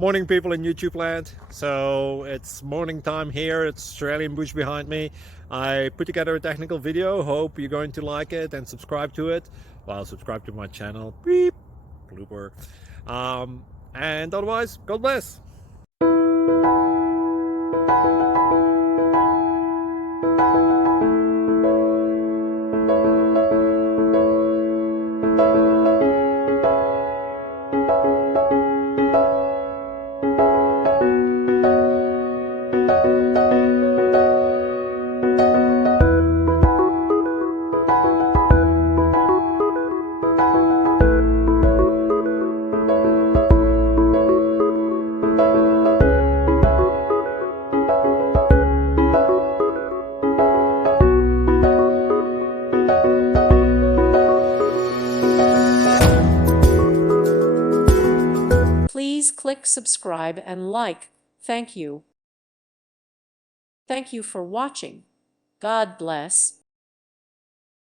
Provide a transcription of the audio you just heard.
Morning, people in YouTube land. So it's morning time here. It's Australian bush behind me. I put together a technical video. Hope you're going to like it and subscribe to it. Well, subscribe to my channel. Beep. Blooper. And otherwise, God bless. Please click subscribe and like. Thank you. Thank you for watching. God bless.